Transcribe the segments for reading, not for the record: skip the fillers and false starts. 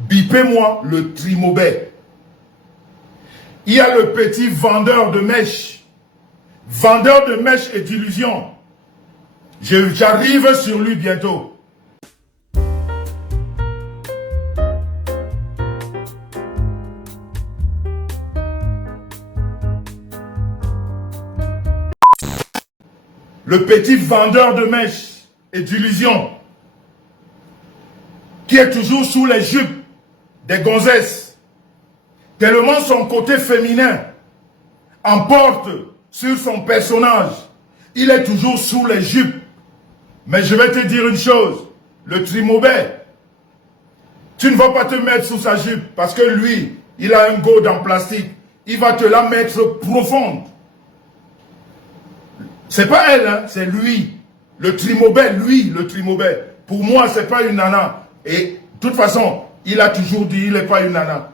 Bipez-moi le Trimobet. Il y a le petit vendeur de mèches. Vendeur de mèches et d'illusions. J'arrive sur lui bientôt. Le petit vendeur de mèches et d'illusions. Qui est toujours sous les jupes des gonzesses, tellement son côté féminin emporte sur son personnage. Il est toujours sous les jupes. Mais je vais te dire une chose, le Trimobet, tu ne vas pas te mettre sous sa jupe parce que lui, il a un gourde en plastique. Il va te la mettre profonde. C'est pas elle, hein, c'est lui. Le Trimobet, lui, le Trimobet. Pour moi, c'est pas une nana. Et de toute façon, il a toujours dit, il n'est pas une nana.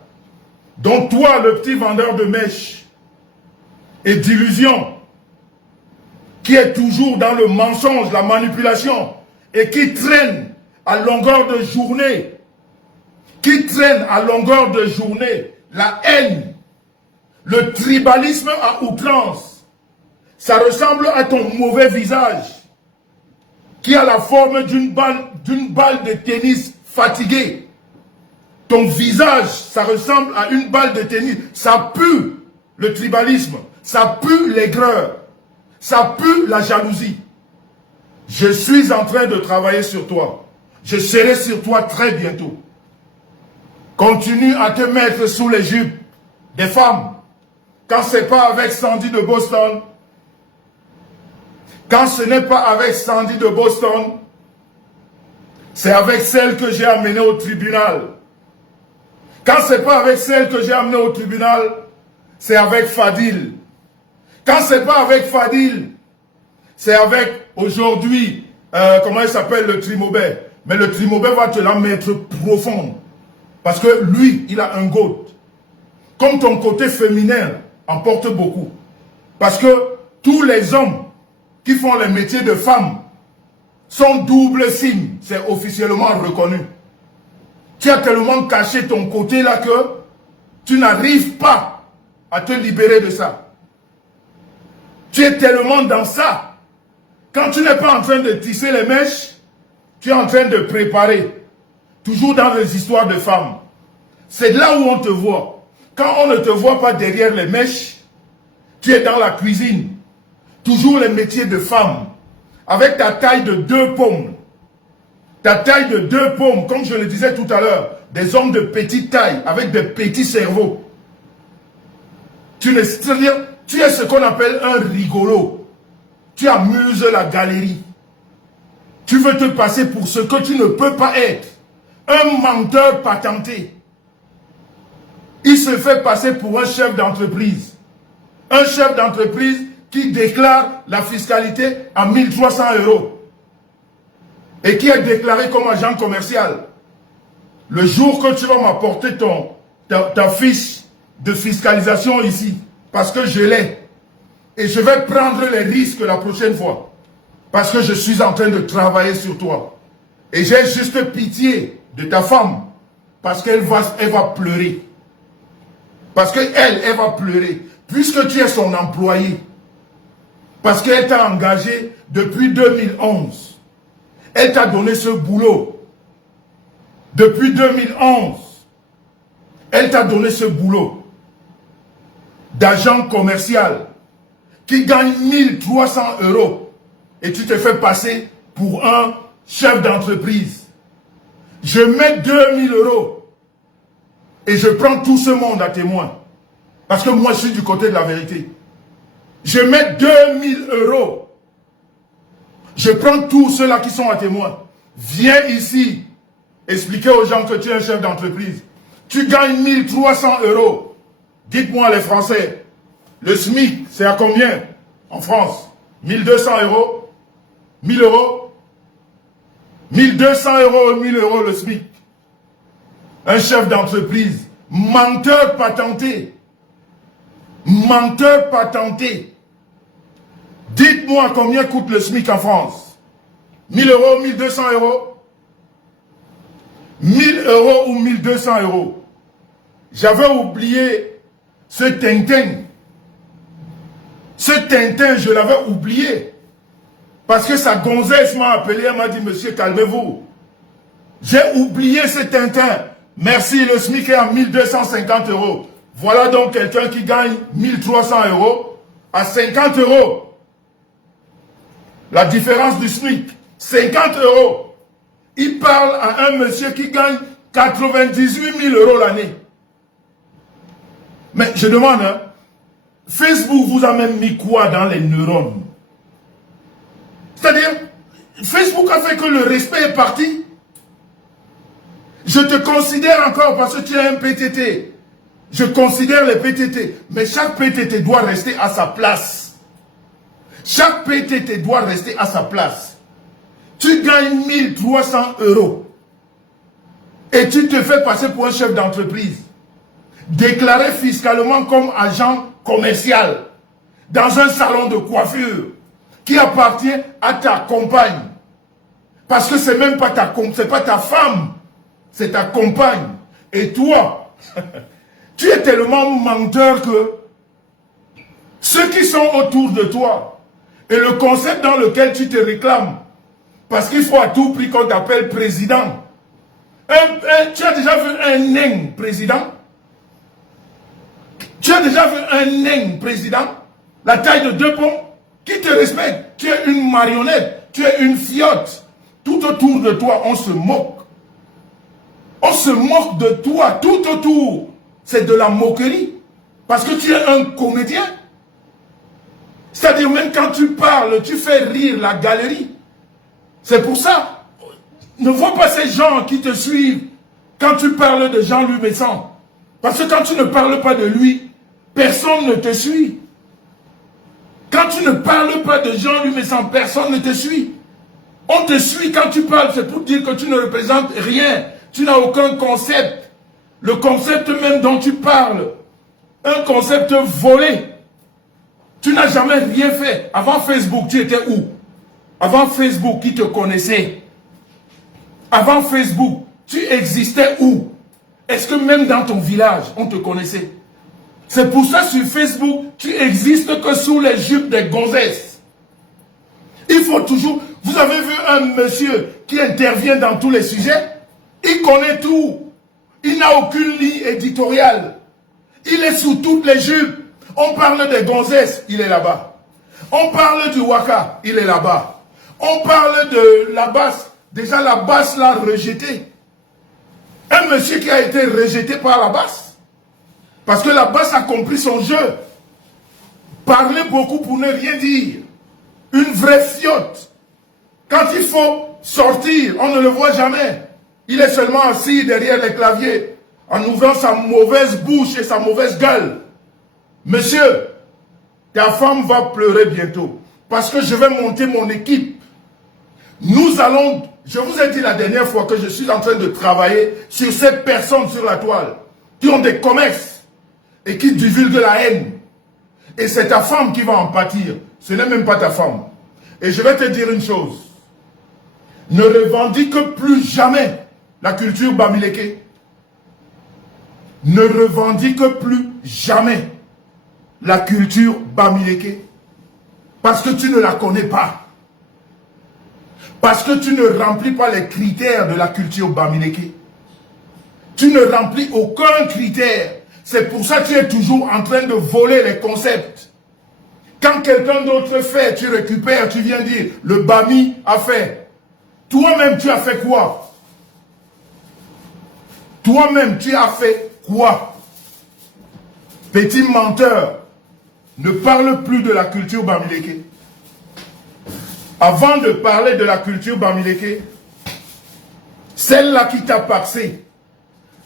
Donc toi, le petit vendeur de mèches et d'illusions, qui est toujours dans le mensonge, la manipulation, et qui traîne à longueur de journée, la haine, le tribalisme à outrance, ça ressemble à ton mauvais visage, qui a la forme d'une balle de tennis fatiguée. Ton visage, ça ressemble à une balle de tennis. Ça pue le tribalisme. Ça pue l'aigreur. Ça pue la jalousie. Je suis en train de travailler sur toi. Je serai sur toi très bientôt. Continue à te mettre sous les jupes des femmes. Quand ce n'est pas avec Sandy de Boston. Quand ce n'est pas avec Sandy de Boston. C'est avec celle que j'ai amenée au tribunal. Quand ce n'est pas avec celle que j'ai amenée au tribunal, c'est avec Fadil. Quand ce n'est pas avec Fadil, c'est avec aujourd'hui, comment il s'appelle, le Trimobet. Mais le Trimobet va te la mettre profonde. Parce que lui, il a un goût. Comme ton côté féminin emporte beaucoup. Parce que tous les hommes qui font les métiers de femme sont double signe. C'est officiellement reconnu. Tu as tellement caché ton côté là que tu n'arrives pas à te libérer de ça. Tu es tellement dans ça. Quand tu n'es pas en train de tisser les mèches, tu es en train de préparer. Toujours dans les histoires de femmes. C'est là où on te voit. Quand on ne te voit pas derrière les mèches, tu es dans la cuisine. Toujours les métiers de femme. Avec ta taille de 2 pommes. Ta taille de 2 pommes, comme je le disais tout à l'heure, des hommes de petite taille, avec de petits cerveaux. Tu es ce qu'on appelle un rigolo. Tu amuses la galerie. Tu veux te passer pour ce que tu ne peux pas être. Un menteur patenté. Il se fait passer pour un chef d'entreprise. Un chef d'entreprise qui déclare la fiscalité à 1300 €. Et qui est déclaré comme agent commercial. Le jour que tu vas m'apporter ta fiche de fiscalisation ici, parce que je l'ai, et je vais prendre les risques la prochaine fois, parce que je suis en train de travailler sur toi. Et j'ai juste pitié de ta femme, parce qu'elle va pleurer. Parce qu'elle va pleurer, puisque tu es son employé. Parce qu'elle t'a engagé depuis 2011. Elle t'a donné ce boulot. Depuis 2011, elle t'a donné ce boulot d'agent commercial qui gagne 1300 € et tu te fais passer pour un chef d'entreprise. Je mets 2000 € et je prends tout ce monde à témoin parce que moi je suis du côté de la vérité. Je mets 2000 €. Je prends tous ceux-là qui sont à témoin. Viens ici expliquer aux gens que tu es un chef d'entreprise. Tu gagnes 1300 €. Dites-moi les Français, le SMIC, c'est à combien en France? 1200 €? 1000 €? 1200 € et 1000 € le SMIC. Un chef d'entreprise, menteur patenté. Menteur patenté. Dites-moi combien coûte le SMIC en France. 1000 euros, 1200 euros. 1000 euros ou 1200 euros. J'avais oublié ce Tintin. Ce Tintin, je l'avais oublié. Parce que sa gonzesse m'a appelé, elle m'a dit, monsieur, calmez-vous. J'ai oublié ce Tintin. Merci, le SMIC est à 1250 euros. Voilà donc quelqu'un qui gagne 1300 euros à 50 euros. La différence du SMIC, 50 euros. Il parle à un monsieur qui gagne 98 000 euros l'année. Mais je demande, hein, Facebook vous a même mis quoi dans les neurones? C'est-à-dire, Facebook a fait que le respect est parti. Je te considère encore parce que tu es un PTT. Je considère les PTT. Mais chaque PTT doit rester à sa place. Chaque PTT doit rester à sa place. Tu gagnes 1300 euros. Et tu te fais passer pour un chef d'entreprise. Déclaré fiscalement comme agent commercial. Dans un salon de coiffure. Qui appartient à ta compagne. Parce que c'est même pas ta compagne. C'est pas ta femme. C'est ta compagne. Et toi, tu es tellement menteur que ceux qui sont autour de toi et le concept dans lequel tu te réclames, parce qu'il faut à tout prix qu'on t'appelle président. Tu as déjà vu un nain président? Tu as déjà vu un nain président? La taille de 2 ponts? Qui te respecte? Tu es une marionnette, tu es une fiotte. Tout autour de toi, on se moque. On se moque de toi, tout autour. C'est de la moquerie. Parce que tu es un comédien. C'est-à-dire même quand tu parles, tu fais rire la galerie. C'est pour ça. Ne vois pas ces gens qui te suivent quand tu parles de Jean-Louis Messan. Parce que quand tu ne parles pas de lui, personne ne te suit. Quand tu ne parles pas de Jean-Louis Messan, personne ne te suit. On te suit quand tu parles, c'est pour dire que tu ne représentes rien. Tu n'as aucun concept. Le concept même dont tu parles, un concept volé. Tu n'as jamais rien fait. Avant Facebook, tu étais où? Avant Facebook, qui te connaissait? Avant Facebook, tu existais où? Est-ce que même dans ton village, on te connaissait? C'est pour ça sur Facebook, tu existes que sous les jupes des gonzesses. Il faut toujours... Vous avez vu un monsieur qui intervient dans tous les sujets? Il connaît tout. Il n'a aucune ligne éditoriale. Il est sous toutes les jupes. On parle des gonzesses, il est là-bas. On parle du waka, il est là-bas. On parle de la basse. Déjà la basse l'a rejeté. Un monsieur qui a été rejeté par la basse. Parce que la basse a compris son jeu. Parler beaucoup pour ne rien dire. Une vraie fiotte. Quand il faut sortir, on ne le voit jamais. Il est seulement assis derrière les claviers, en ouvrant sa mauvaise bouche et sa mauvaise gueule. Monsieur, ta femme va pleurer bientôt. Parce que je vais monter mon équipe. Nous allons... Je vous ai dit la dernière fois que je suis en train de travailler sur ces personnes sur la toile qui ont des commerces et qui divulguent la haine. Et c'est ta femme qui va en pâtir. Ce n'est même pas ta femme. Et je vais te dire une chose. Ne revendique plus jamais la culture bamileke. Ne revendique plus jamais la culture bamileke. Parce que tu ne la connais pas. Parce que tu ne remplis pas les critères de la culture bamileke. Tu ne remplis aucun critère. C'est pour ça que tu es toujours en train de voler les concepts. Quand quelqu'un d'autre fait, tu récupères, tu viens dire, le Bami a fait. Toi-même, tu as fait quoi? Toi-même, tu as fait quoi? Petit menteur, ne parle plus de la culture bamileke. Avant de parler de la culture bamileke, celle-là qui t'a paxé,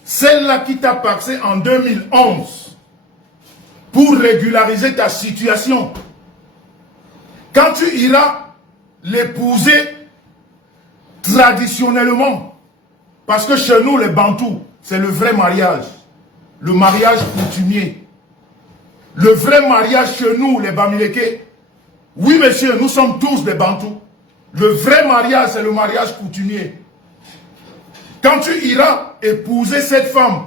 celle-là qui t'a paxé en 2011 pour régulariser ta situation. Quand tu iras l'épouser traditionnellement, parce que chez nous les Bantous, c'est le vrai mariage, le mariage coutumier. Le vrai mariage chez nous, les Bamileke, oui monsieur, nous sommes tous des Bantous. Le vrai mariage, c'est le mariage coutumier. Quand tu iras épouser cette femme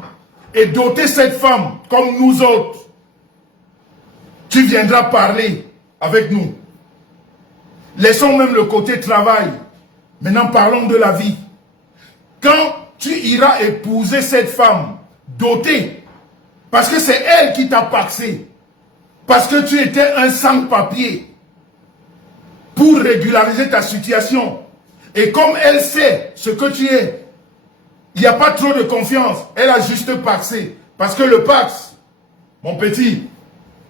et doter cette femme comme nous autres, tu viendras parler avec nous. Laissons même le côté travail. Maintenant, parlons de la vie. Quand tu iras épouser cette femme dotée, parce que c'est elle qui t'a paxé, parce que tu étais un sans-papier, pour régulariser ta situation. Et comme elle sait ce que tu es, il n'y a pas trop de confiance. Elle a juste paxé. Parce que le pax, mon petit,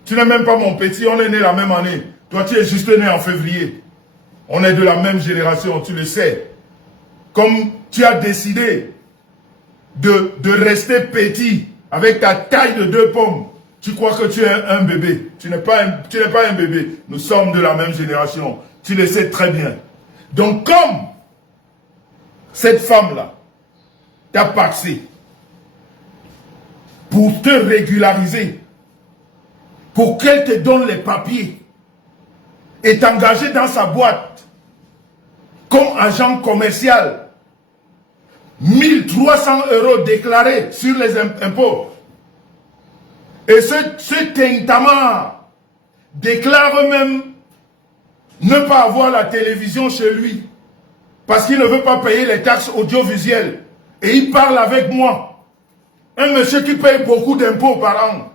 tu n'es même pas mon petit, on est né la même année. Toi, tu es juste né en février. On est de la même génération, tu le sais. Comme tu as décidé de rester petit avec ta taille de 2 pommes, tu crois que tu es un bébé. Tu n'es pas un bébé. Nous sommes de la même génération. Tu le sais très bien. Donc comme cette femme-là t'a paxé pour te régulariser, pour qu'elle te donne les papiers et t'engager dans sa boîte comme agent commercial, 1300 € déclarés sur les impôts. Et ce Tintama déclare même ne pas avoir la télévision chez lui parce qu'il ne veut pas payer les taxes audiovisuelles. Et il parle avec moi. Un monsieur qui paye beaucoup d'impôts par an.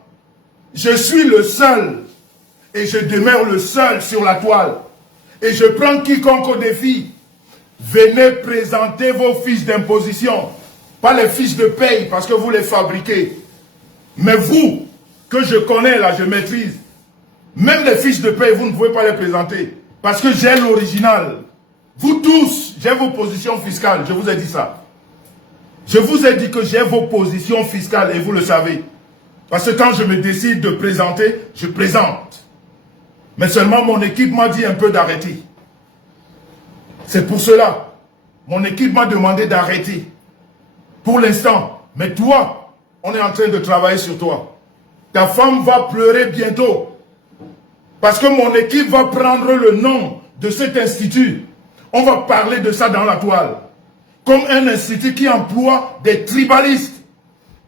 Je suis le seul et je demeure le seul sur la toile. Et je prends quiconque au défi. Venez présenter vos fiches d'imposition. Pas les fiches de paye parce que vous les fabriquez. Mais vous, que je connais là, je maîtrise. Même les fiches de paye, vous ne pouvez pas les présenter. Parce que j'ai l'original. Vous tous, j'ai vos positions fiscales. Je vous ai dit ça. Je vous ai dit que j'ai vos positions fiscales et vous le savez. Parce que quand je me décide de présenter, je présente. Mais seulement mon équipe m'a dit un peu d'arrêter. C'est pour cela. Mon équipe m'a demandé d'arrêter. Pour l'instant. Mais toi, on est en train de travailler sur toi. Ta femme va pleurer bientôt. Parce que mon équipe va prendre le nom de cet institut. On va parler de ça dans la toile. Comme un institut qui emploie des tribalistes.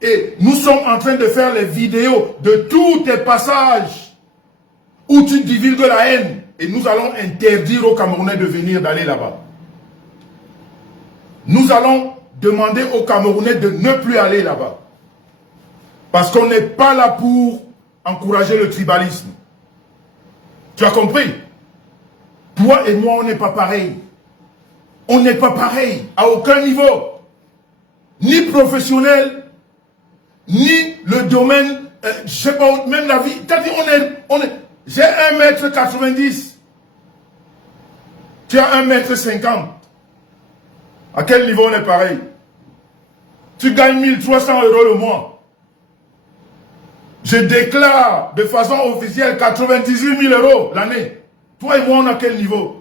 Et nous sommes en train de faire les vidéos de tous tes passages où tu divulgues la haine. Et nous allons interdire aux Camerounais de venir d'aller là-bas. Nous allons demander aux Camerounais de ne plus aller là-bas. Parce qu'on n'est pas là pour encourager le tribalisme. Tu as compris? Toi et moi, on n'est pas pareil. On n'est pas pareil, à aucun niveau. Ni professionnel, ni le domaine, je sais pas, même la vie. C'est-à-dire, j'ai 1,90 m. Tu as 1,50 m. À quel niveau on est pareil? Tu gagnes 1300 € le mois. Je déclare de façon officielle 98 000 € l'année. Toi et moi, on a quel niveau?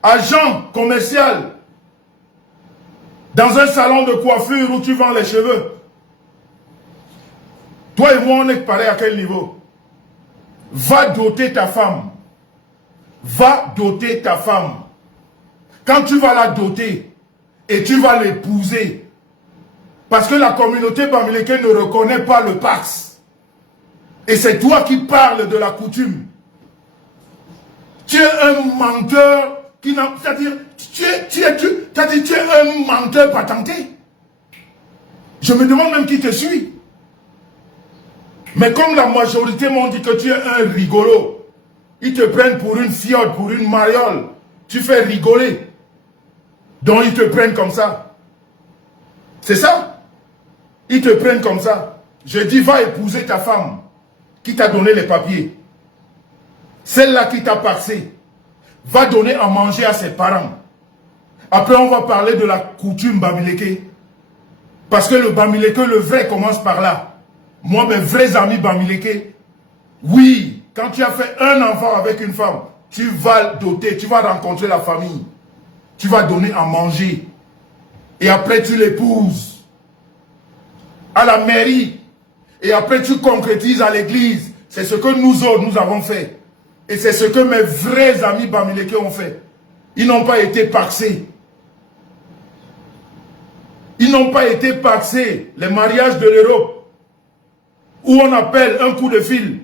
Agent commercial dans un salon de coiffure où tu vends les cheveux. Toi et moi, on est pareil à quel niveau? Va doter ta femme. Va doter ta femme. Quand tu vas la doter et tu vas l'épouser, parce que la communauté bamileke ne reconnaît pas le Pax. Et c'est toi qui parles de la coutume. Tu es un menteur qui n'a... C'est-à-dire, tu es un menteur patenté. Je me demande même qui te suit. Mais comme la majorité m'ont dit que tu es un rigolo, ils te prennent pour une fiotte, pour une mariole. Tu fais rigoler. Donc ils te prennent comme ça. C'est ça. Ils te prennent comme ça. Je dis, va épouser ta femme qui t'a donné les papiers. Celle-là qui t'a paxé. Va donner à manger à ses parents. Après, on va parler de la coutume bamileke. Parce que le bamileke, le vrai, commence par là. Moi, mes vrais amis bamileke, oui, quand tu as fait un enfant avec une femme, tu vas doter, tu vas rencontrer la famille. Tu vas donner à manger. Et après, tu l'épouses à la mairie. Et après, tu concrétises à l'église. C'est ce que nous autres, nous avons fait. Et c'est ce que mes vrais amis Bamileke ont fait. Ils n'ont pas été paxés. Ils n'ont pas été paxés. Les mariages de l'Europe, où on appelle un coup de fil.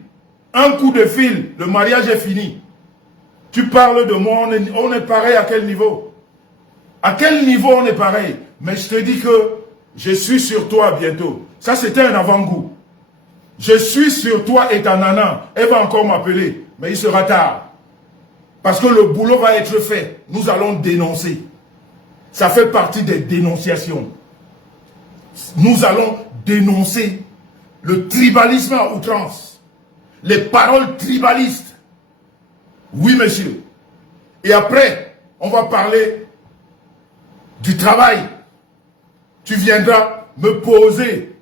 Un coup de fil, le mariage est fini. Tu parles de moi, on est pareil à quel niveau? À quel niveau on est pareil? Mais je te dis que je suis sur toi bientôt. Ça, c'était un avant-goût. Je suis sur toi et ta nana. Elle va encore m'appeler, mais il sera tard. Parce que le boulot va être fait. Nous allons dénoncer. Ça fait partie des dénonciations. Nous allons dénoncer le tribalisme à outrance. Les paroles tribalistes. Oui, monsieur. Et après, on va parler du travail. Tu viendras me poser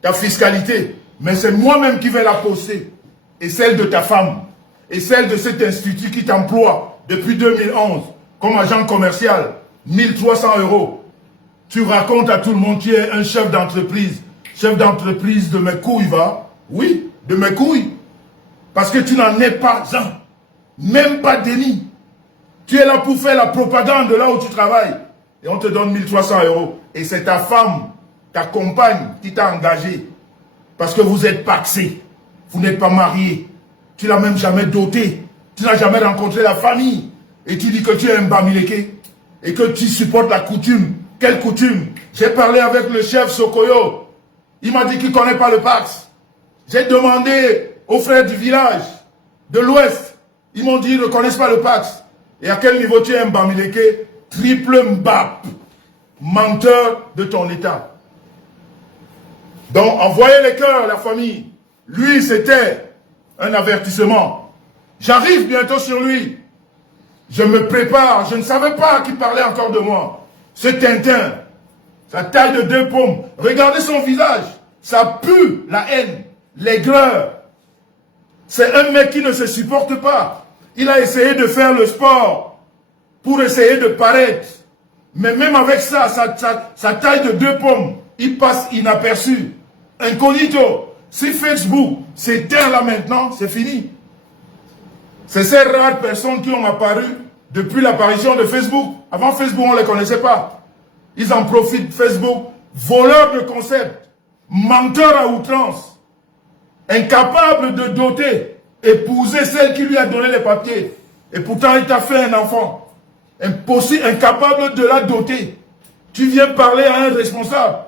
ta fiscalité. Mais c'est moi-même qui vais la poster. Et celle de ta femme. Et celle de cet institut qui t'emploie depuis 2011 comme agent commercial. 1300 €. Tu racontes à tout le monde que tu es un chef d'entreprise. Chef d'entreprise de mes couilles, va? Oui, de mes couilles. Parce que tu n'en es pas un. Même pas déni. Tu es là pour faire la propagande de là où tu travailles. Et on te donne 1300 €. Et c'est ta femme, ta compagne qui t'a engagé. Parce que vous êtes paxé. Vous n'êtes pas marié. Tu l'as même jamais doté. Tu n'as jamais rencontré la famille. Et tu dis que tu es un Bamileke. Et que tu supportes la coutume. Quelle coutume? J'ai parlé avec le chef Sokoyo. Il m'a dit qu'il ne connaît pas le Pax. J'ai demandé aux frères du village, de l'Ouest. Ils m'ont dit qu'ils ne connaissent pas le Pax. Et à quel niveau tu es un Bamileke? Triple Mbap. Menteur de ton état. Donc, envoyez les cœurs, la famille. Lui, c'était un avertissement. J'arrive bientôt sur lui. Je me prépare. Je ne savais pas qu'il parlait encore de moi. Ce Tintin, sa taille de 2 pommes. Regardez son visage. Ça pue la haine, l'aigreur. C'est un mec qui ne se supporte pas. Il a essayé de faire le sport pour essayer de paraître. Mais même avec ça, sa taille de 2 pommes, il passe inaperçu. Incognito. Si Facebook s'éteint là maintenant, c'est fini. C'est ces rares personnes qui ont apparu depuis l'apparition de Facebook. Avant Facebook, on ne les connaissait pas. Ils en profitent, Facebook. Voleurs de concepts. Menteurs à outrance. Incapable de doter, épouser celle qui lui a donné les papiers. Et pourtant, il t'a fait un enfant. Impossible, incapable de la doter. Tu viens parler à un responsable.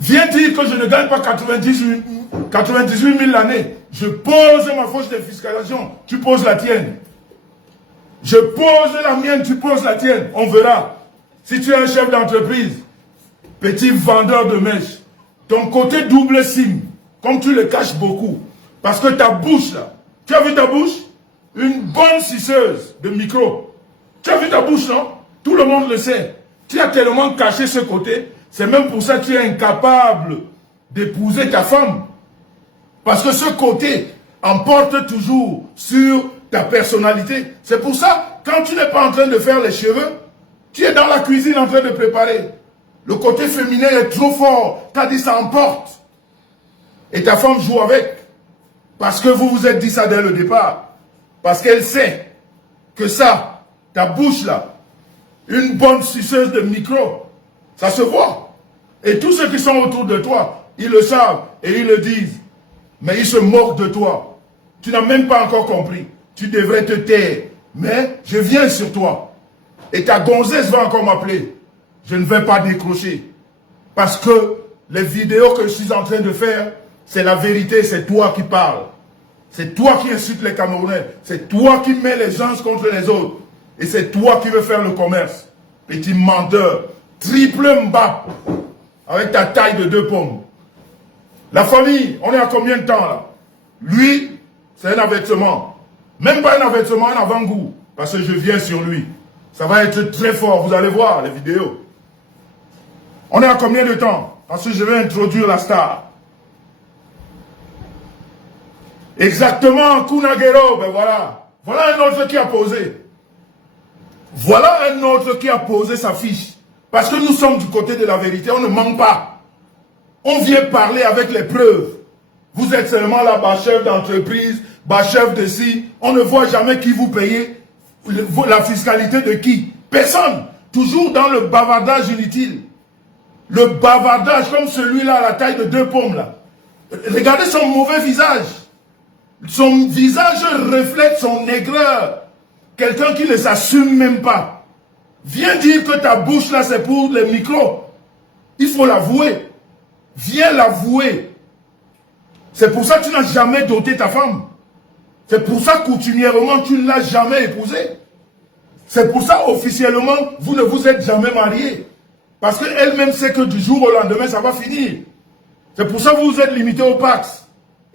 Viens dire que je ne gagne pas 98 000 l'année. Je pose ma fiche de fiscalisation, tu poses la tienne. Je pose la mienne, tu poses la tienne. On verra. Si tu es un chef d'entreprise, petit vendeur de mèches, ton côté double SIM, comme tu le caches beaucoup, parce que ta bouche là, tu as vu ta bouche? Une bonne suceuse de micro. Tu as vu ta bouche, non? Tout le monde le sait. Tu as tellement caché ce côté, c'est même pour ça que tu es incapable d'épouser ta femme. Parce que ce côté emporte toujours sur ta personnalité. C'est pour ça, quand tu n'es pas en train de faire les cheveux, tu es dans la cuisine en train de préparer. Le côté féminin est trop fort. Tu as dit ça emporte. Et ta femme joue avec. Parce que vous vous êtes dit ça dès le départ. Parce qu'elle sait que ça, ta bouche là, une bonne suceuse de micro, ça se voit. Et tous ceux qui sont autour de toi, ils le savent et ils le disent. Mais ils se moquent de toi. Tu n'as même pas encore compris. Tu devrais te taire. Mais je viens sur toi. Et ta gonzesse va encore m'appeler. Je ne vais pas décrocher. Parce que les vidéos que je suis en train de faire, c'est la vérité, c'est toi qui parles. C'est toi qui insultes les Camerounais. C'est toi qui mets les gens contre les autres. Et c'est toi qui veux faire le commerce. Petit menteur. Triple Mbap. Avec ta taille de 2 pommes. La famille, on est à combien de temps là? Lui, c'est un avertissement. Même pas un avertissement, un avant-goût. Parce que je viens sur lui. Ça va être très fort, vous allez voir les vidéos. On est à combien de temps? Parce que je vais introduire la star. Exactement, Kunagero, ben voilà. Voilà un autre qui a posé. Voilà un autre qui a posé sa fiche. Parce que nous sommes du côté de la vérité, on ne ment pas. On vient parler avec les preuves. Vous êtes seulement là-bas, chef d'entreprise, chef de ci. On ne voit jamais qui vous payez. La fiscalité de qui? Personne. Toujours dans le bavardage inutile. Le bavardage comme celui-là à la taille de 2 pommes là. Regardez son mauvais visage. Son visage reflète son aigreur. Quelqu'un qui ne s'assume même pas. Viens dire que ta bouche là c'est pour les micros. Il faut l'avouer. Viens l'avouer. C'est pour ça que tu n'as jamais doté ta femme. C'est pour ça coutumièrement tu ne l'as jamais épousée. C'est pour ça officiellement vous ne vous êtes jamais mariés. Parce qu'elle-même sait que du jour au lendemain ça va finir. C'est pour ça que vous vous êtes limité au Pax.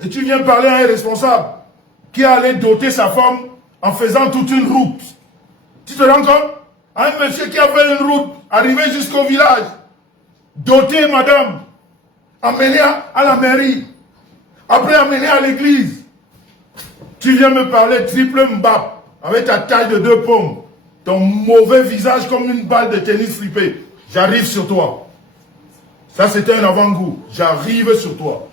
Et tu viens parler à un responsable qui allait doter sa femme en faisant toute une route. Tu te rends compte? Un monsieur qui a fait une route, arrivé jusqu'au village, doté madame, amené à la mairie, après amené à l'église. Tu viens me parler triple mbap, avec ta taille de 2 pommes, ton mauvais visage comme une balle de tennis flippée. J'arrive sur toi. Ça c'était un avant-goût. J'arrive sur toi.